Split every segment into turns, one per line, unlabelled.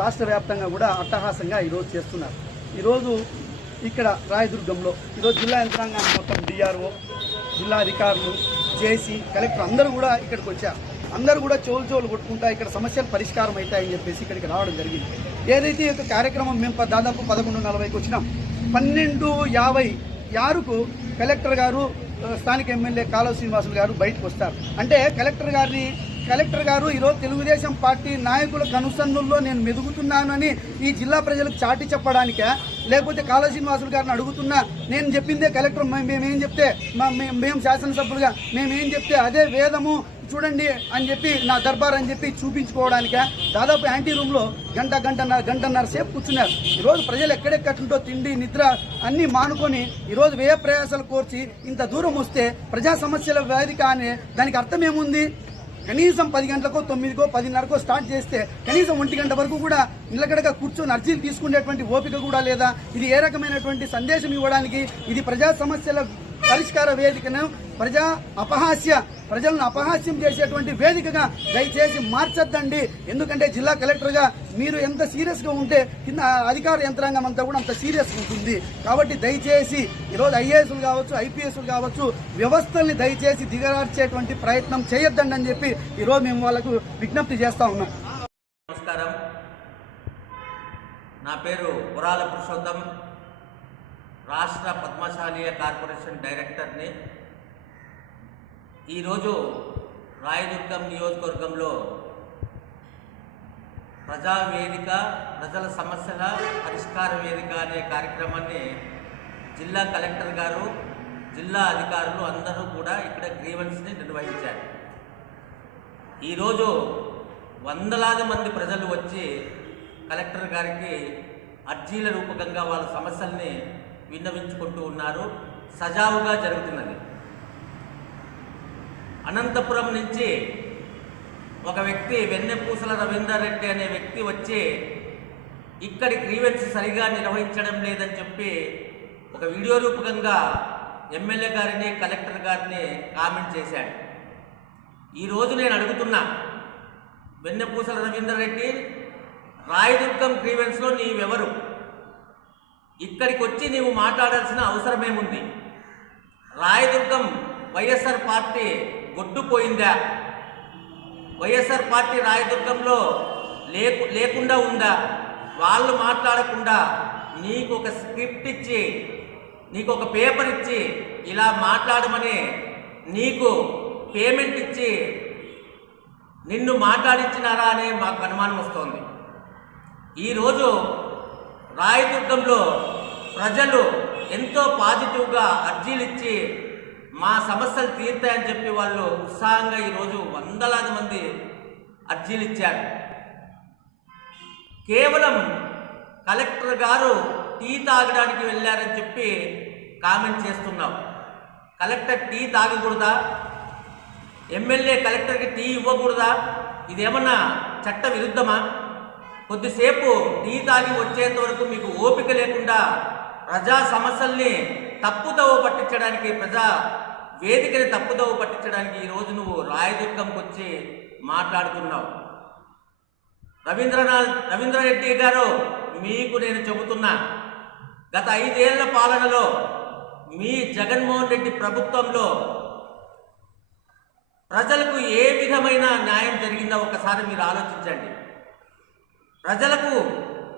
రాష్ట్ర వ్యాప్తంగా కూడా అట్టహాసంగా ఈరోజు చేస్తున్నారు. ఈరోజు ఇక్కడ రాయదుర్గంలో ఈరోజు జిల్లా యంత్రాంగాన్ని మొత్తం డిఆర్ఓ జిల్లా అధికారులు జేసీ కలెక్టర్ అందరూ కూడా ఇక్కడికి వచ్చారు. అందరూ కూడా చోలు చోలు కొట్టుకుంటా ఇక్కడ సమస్యలు పరిష్కారం అవుతాయని చెప్పేసి ఇక్కడికి రావడం జరిగింది. ఏదైతే ఈ యొక్క కార్యక్రమం మేము దాదాపు పదకొండు నలభైకి వచ్చినాం పన్నెండు యాభై ఆరుకు కలెక్టర్ గారు స్థానిక ఎమ్మెల్యే కాలువ శ్రీనివాసులు గారు బయటకు వస్తారు. అంటే కలెక్టర్ గారిని కలెక్టర్ గారు ఈరోజు తెలుగుదేశం పార్టీ నాయకుల కనుసన్నుల్లో నేను మెదుగుతున్నానని ఈ జిల్లా ప్రజలకు చాటి చెప్పడానికే లేకపోతే కాళా శ్రీనివాసులు గారిని అడుగుతున్నా. నేను చెప్పిందే కలెక్టర్ మేమేం చెప్తే మేము శాసనసభ్యులుగా మేమేం చెప్తే అదే వేదము చూడండి అని చెప్పి నా దర్బార్ అని చెప్పి చూపించుకోవడానికే దాదాపు యాంటీ రూమ్లో గంట గంటన్నర గంటన్నర సేపు కూర్చున్నారు. ఈరోజు ప్రజలు ఎక్కడెక్కడుంటో తిండి నిద్ర అన్నీ మానుకొని ఈరోజు వ్యయ ప్రయాసాలు కోర్చి ఇంత దూరం వస్తే ప్రజా సమస్యల వేదిక అనే దానికి అర్థం ఏముంది? కనీసం పది గంటలకో తొమ్మిదికో పదిన్నరకో స్టార్ట్ చేస్తే కనీసం ఒంటి గంట వరకు కూడా నిలకడగా కూర్చొని అర్జీలు తీసుకునేటువంటి ఓపిక కూడా లేదా? ఇది ఏ రకమైనటువంటి సందేశం ఇవ్వడానికి? ఇది ప్రజా సమస్యల పరిష్కార వేదికను ప్రజా అపహాస్య ప్రజలను అపహాస్యం చేసేటువంటి వేదికగా దయచేసి మార్చొద్దండి. ఎందుకంటే జిల్లా కలెక్టర్గా మీరు ఎంత సీరియస్గా ఉంటే కింద అధికార యంత్రాంగం అంతా కూడా అంత సీరియస్ ఉంటుంది. కాబట్టి దయచేసి ఈరోజు ఐఏఎస్లు కావచ్చు ఐపీఎస్లు కావచ్చు వ్యవస్థల్ని దయచేసి దిగరార్చేటువంటి ప్రయత్నం చేయొద్దండి అని చెప్పి ఈరోజు మేము వాళ్ళకు విజ్ఞప్తి చేస్తా ఉన్నాం.
నమస్కారం. నా పేరు పురాల పురుషోత్తం. రాష్ట్ర పద్మశాలీయ కార్పొరేషన్ డైరెక్టర్ని ఈరోజు రాయదుర్గం నియోజకవర్గంలో ప్రజా వేదిక ప్రజల సమస్యల పరిష్కార వేదిక అనే కార్యక్రమాన్ని జిల్లా కలెక్టర్ గారు జిల్లా అధికారులు అందరూ కూడా ఇక్కడ గ్రీవెన్స్ని నిర్వహించారు. ఈరోజు వందలాది మంది ప్రజలు వచ్చి కలెక్టర్ గారికి అర్జీల రూపకంగా వాళ్ళ సమస్యల్ని విన్నవించుకుంటూ ఉన్నారు. సజావుగా జరుగుతున్నది. అనంతపురం నుంచి ఒక వ్యక్తి వెన్నెపూసల రవీందర్ రెడ్డి అనే వ్యక్తి వచ్చి ఇక్కడి గ్రీవెన్స్ సరిగా నిర్వహించడం లేదని చెప్పి ఒక వీడియో రూపకంగా ఎమ్మెల్యే గారిని కలెక్టర్ గారిని కామెంట్ చేశాడు. ఈరోజు నేను అడుగుతున్నా వెన్నెపూసల రవీందర్ రెడ్డి రాయదుర్గం గ్రీవెన్స్లో నీవెవరు? ఇక్కడికి వచ్చి నీవు మాట్లాడాల్సిన అవసరమేముంది? రాయదుర్గం వైఎస్ఆర్ పార్టీ గొడ్డుపోయిందా? వైఎస్ఆర్ పార్టీ రాయదుర్గంలో లేకు లేకుండా ఉందా? వాళ్ళు మాట్లాడకుండా నీకు ఒక స్క్రిప్ట్ ఇచ్చి నీకు ఒక పేపర్ ఇచ్చి ఇలా మాట్లాడమని నీకు పేమెంట్ ఇచ్చి నిన్ను మాట్లాడించినారా అనే మాకు అనుమానం వస్తోంది. ఈరోజు రాయదుర్గంలో ప్రజలు ఎంతో పాజిటివ్గా అర్జీలు ఇచ్చి మా సమస్యలు తీర్తాయని చెప్పి వాళ్ళు ఉత్సాహంగా ఈరోజు వందలాది మంది అర్జీలు ఇచ్చారు కేవలం కలెక్టర్ గారు టీ తాగడానికి వెళ్ళారని చెప్పి కామెంట్ చేస్తున్నాం. కలెక్టర్ టీ తాగకూడదా? ఎమ్మెల్యే కలెక్టర్కి టీ ఇవ్వకూడదా? ఇదేమన్నా చట్ట విరుద్ధమా? కొద్దిసేపు టీ తాగి వచ్చేంత వరకు మీకు ఓపిక లేకుండా ప్రజా సమస్యల్ని తప్పుదవ పట్టించడానికి ప్రజా వేదికని తప్పుదవ పట్టించడానికి ఈరోజు నువ్వు రాయదుర్గంకి వచ్చి మాట్లాడుతున్నావు. రవీంద్రనాథ్ రవీంద్రరెడ్డి గారు మీకు నేను చెబుతున్నా గత ఐదేళ్ళ పాలనలో మీ జగన్మోహన్ రెడ్డి ప్రభుత్వంలో ప్రజలకు ఏ విధమైన న్యాయం జరిగిందో ఒకసారి మీరు ఆలోచించండి. ప్రజలకు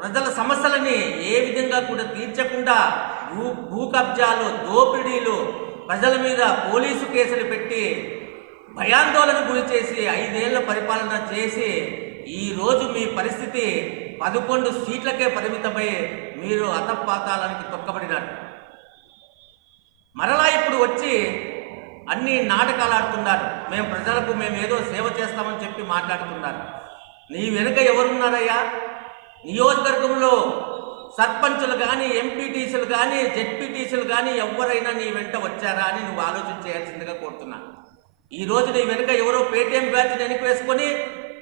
ప్రజల సమస్యలని ఏ విధంగా కూడా తీర్చకుండా భూ భూ కబ్జాలు దోపిడీలు ప్రజల మీద పోలీసు కేసులు పెట్టి భయాందోళన గురి చేసి ఐదేళ్ళ పరిపాలన చేసి ఈ రోజు మీ పరిస్థితి పదకొండు సీట్లకే పరిమితమై మీరు అతపాతాలానికి తొక్కబడినారు. మరలా ఇప్పుడు వచ్చి అన్ని నాటకాలు ఆడుతున్నారు. మేము ప్రజలకు మేము ఏదో సేవ చేస్తామని చెప్పి మాట్లాడుతున్నారు. నీ వెనుక ఎవరున్నారయ్యా? నియోజకవర్గంలో సర్పంచులు కానీ ఎంపీటీసీలు కానీ జెడ్పీటీసీలు కానీ ఎవరైనా నీ వెంట వచ్చారా అని నువ్వు ఆలోచన చేయాల్సిందిగా కోరుతున్నా ఈరోజు నీ వెనుక ఎవరో పేటీఎం బ్యాచ్ వెనక్కి వేసుకొని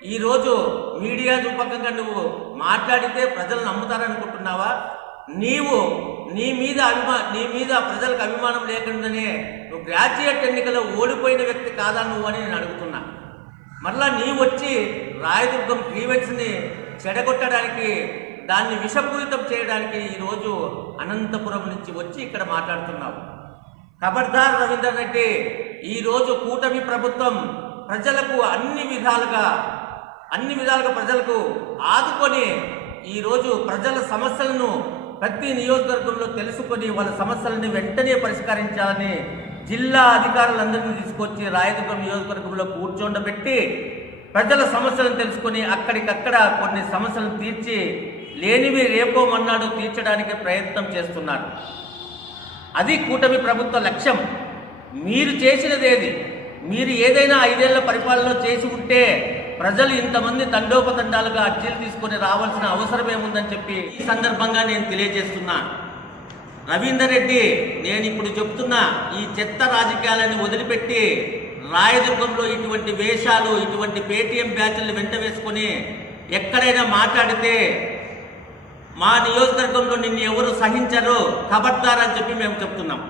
ఈరోజు మీడియా రూపకంగా నువ్వు మాట్లాడితే ప్రజలు నమ్ముతారనుకుంటున్నావా? నీవు నీ మీద అభిమా నీ మీద ప్రజలకు అభిమానం లేకుండానే నువ్వు గ్రాడ్యుయేట్ ఎన్నికల్లో ఓడిపోయిన వ్యక్తి కాదా నువ్వు అని నేను అడుగుతున్నా. మరలా నీ వచ్చి రాయదుర్గం గ్రీవెన్స్ని చెడగొట్టడానికి దాన్ని విషపూరితం చేయడానికి ఈరోజు అనంతపురం నుంచి వచ్చి ఇక్కడ మాట్లాడుతున్నావు. ఖబర్దార్ రవీందర్ రెడ్డి ఈరోజు కూటమి ప్రభుత్వం ప్రజలకు అన్ని విధాలుగా అన్ని విధాలుగా ప్రజలకు ఆదుకొని ఈరోజు ప్రజల సమస్యలను ప్రతి నియోజకవర్గంలో తెలుసుకొని వాళ్ళ సమస్యలను వెంటనే పరిష్కరించాలని జిల్లా అధికారులందరినీ తీసుకొచ్చి రాయదుర్గం నియోజకవర్గంలో కూర్చోండబెట్టి ప్రజల సమస్యలను తెలుసుకొని అక్కడికక్కడ కొన్ని సమస్యలను తీర్చి లేనివి రేపో మన్నాడు తీర్చడానికి ప్రయత్నం చేస్తున్నారు అది కూటమి ప్రభుత్వ లక్ష్యం. మీరు చేసినదేది? మీరు ఏదైనా ఐదేళ్ళ పరిపాలన చేసి ఉంటే ప్రజలు ఇంతమంది తండోపతండాలుగా అర్జీలు తీసుకొని రావాల్సిన అవసరం ఏముందని చెప్పి ఈ సందర్భంగా నేను తెలియజేస్తున్నా. రవీందర్ రెడ్డి నేను ఇప్పుడు చెప్తున్నా ఈ చెత్త రాజకీయాలను వదిలిపెట్టి రాయదుర్గంలో ఇటువంటి వేషాలు ఇటువంటి పేటీఎం బ్యాచ్లు వెంట వేసుకొని ఎక్కడైనా మాట్లాడితే మా నియోజకవర్గంలో నిన్ను ఎవరు సహించరు ఖబర్దార్ అని చెప్పి మేము చెప్తున్నాం.